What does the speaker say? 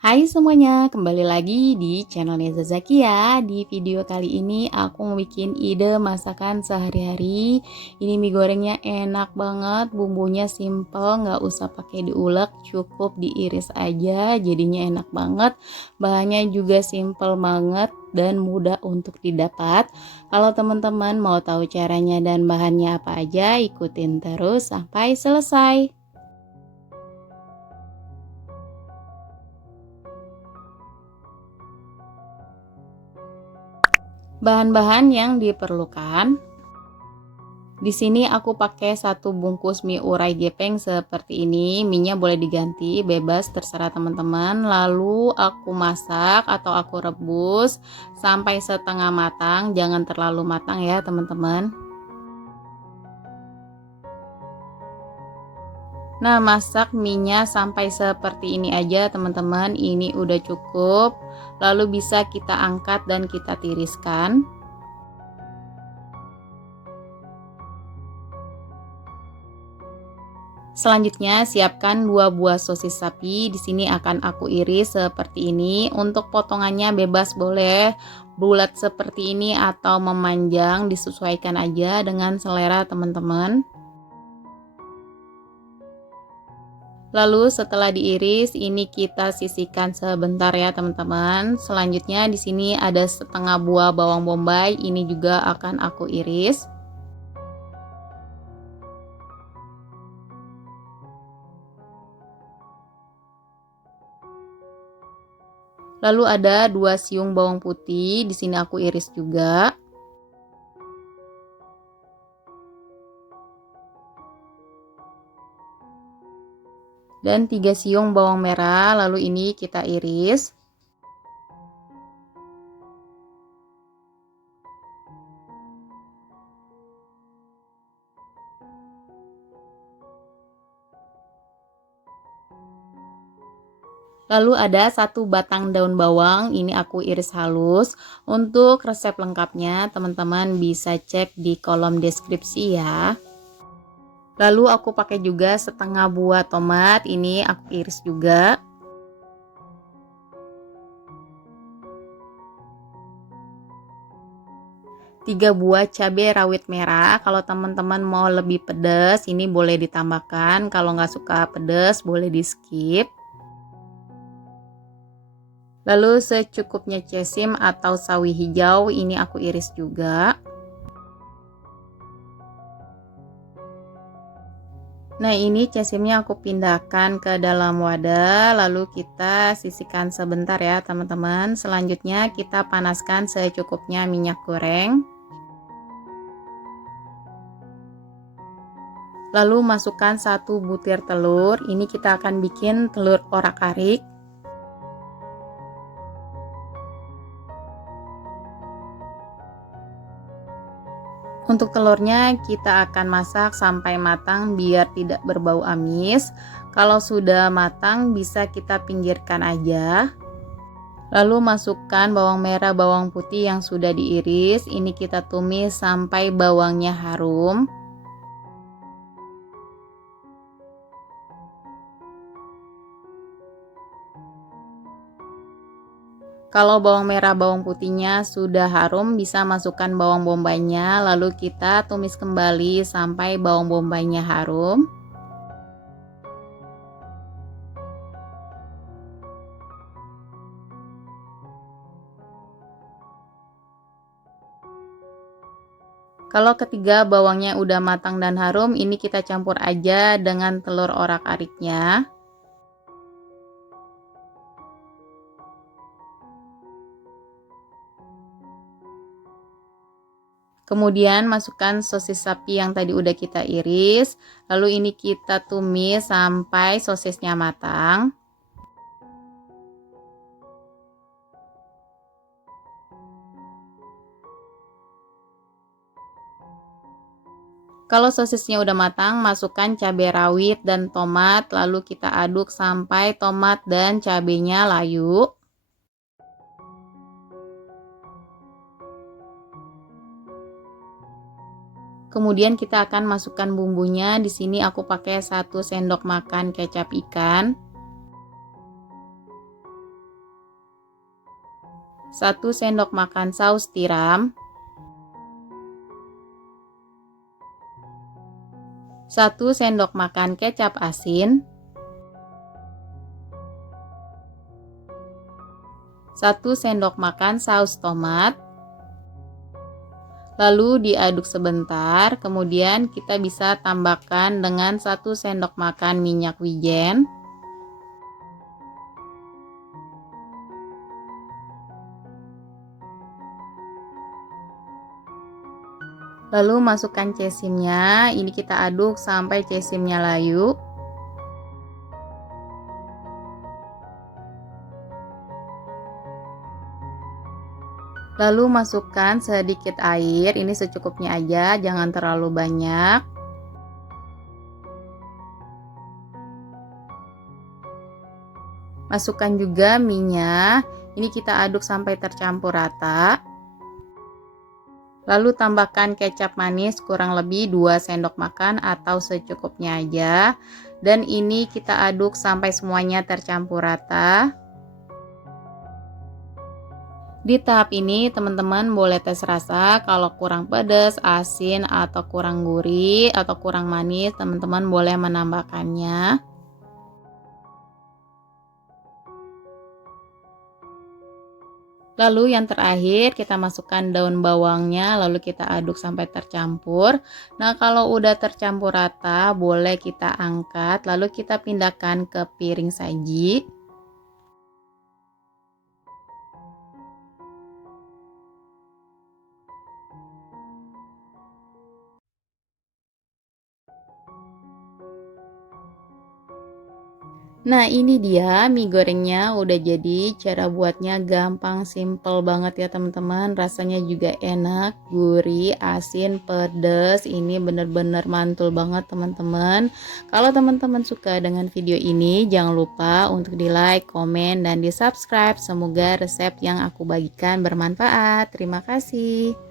Hai semuanya, kembali lagi di channel Neza Zakia. Di video kali ini aku mau bikin ide masakan sehari-hari. Ini mie gorengnya enak banget, bumbunya simple, nggak usah pakai diulek, cukup diiris aja, jadinya enak banget. Bahannya juga simple banget dan mudah untuk didapat. Kalau teman-teman mau tahu caranya dan bahannya apa aja, ikutin terus sampai selesai. Bahan-bahan yang diperlukan. Di sini aku pakai satu bungkus mie urai gepeng seperti ini. Mie-nya boleh diganti, bebas terserah teman-teman. Lalu aku masak atau aku rebus sampai setengah matang, jangan terlalu matang ya teman-teman. Nah, masak mie-nya sampai seperti ini aja teman-teman. Ini udah cukup. Lalu bisa kita angkat dan kita tiriskan. Selanjutnya siapkan 2 buah sosis sapi. Di sini akan aku iris seperti ini. Untuk potongannya bebas boleh bulat seperti ini atau memanjang, disesuaikan aja dengan selera teman-teman. Lalu setelah diiris ini kita sisihkan sebentar ya teman-teman. Selanjutnya di sini ada setengah buah bawang bombay, ini juga akan aku iris. Lalu ada 2 siung bawang putih, di sini aku iris juga. Dan 3 siung bawang merah, lalu ini kita iris. Lalu ada 1 batang daun bawang, ini aku iris halus. Untuk resep lengkapnya teman-teman bisa cek di kolom deskripsi ya. Lalu aku pakai juga setengah buah tomat, ini aku iris juga. 3 buah cabai rawit merah, kalau teman-teman mau lebih pedas ini boleh ditambahkan, kalau nggak suka pedas boleh di skip. Lalu secukupnya cesim atau sawi hijau, ini aku iris juga. Nah, ini cesimnya aku pindahkan ke dalam wadah, lalu kita sisihkan sebentar ya teman-teman. Selanjutnya kita panaskan secukupnya minyak goreng. Lalu masukkan 1 butir telur, ini kita akan bikin telur orak-arik. Untuk telurnya kita akan masak sampai matang biar tidak berbau amis. Kalau sudah matang bisa kita pinggirkan aja. Lalu masukkan bawang merah, bawang putih yang sudah diiris. Ini kita tumis sampai bawangnya harum. Kalau bawang merah, bawang putihnya sudah harum, bisa masukkan bawang bombaynya, lalu kita tumis kembali sampai bawang bombaynya harum. Kalau ketiga bawangnya udah matang dan harum, ini kita campur aja dengan telur orak-ariknya. Kemudian masukkan sosis sapi yang tadi udah kita iris. Lalu ini kita tumis sampai sosisnya matang. Kalau sosisnya udah matang, masukkan cabai rawit dan tomat. Lalu kita aduk sampai tomat dan cabenya layu. Kemudian kita akan masukkan bumbunya. Di sini aku pakai 1 sendok makan kecap ikan. 1 sendok makan saus tiram, 1 sendok makan kecap asin, 1 sendok makan saus tomat. Lalu diaduk sebentar, kemudian kita bisa tambahkan dengan 1 sendok makan minyak wijen. Lalu masukkan cesimnya, ini kita aduk sampai cesimnya layu. Lalu masukkan sedikit air, ini secukupnya aja, jangan terlalu banyak. Masukkan juga minyak, ini kita aduk sampai tercampur rata. Lalu tambahkan kecap manis kurang lebih 2 sendok makan atau secukupnya aja. Dan ini kita aduk sampai semuanya tercampur rata. Di tahap ini teman-teman boleh tes rasa, kalau kurang pedas, asin, atau kurang gurih, atau kurang manis, teman-teman boleh menambahkannya. Lalu yang terakhir kita masukkan daun bawangnya, lalu kita aduk sampai tercampur. Nah, kalau udah tercampur rata, boleh kita angkat, lalu kita pindahkan ke piring saji. Nah, ini dia mie gorengnya udah jadi. Cara buatnya gampang, simple banget ya teman-teman. Rasanya juga enak, gurih, asin, pedas. Ini bener-bener mantul banget teman-teman. Kalau teman-teman suka dengan video ini, jangan lupa untuk di like, komen, dan di subscribe. Semoga resep yang aku bagikan bermanfaat. Terima kasih.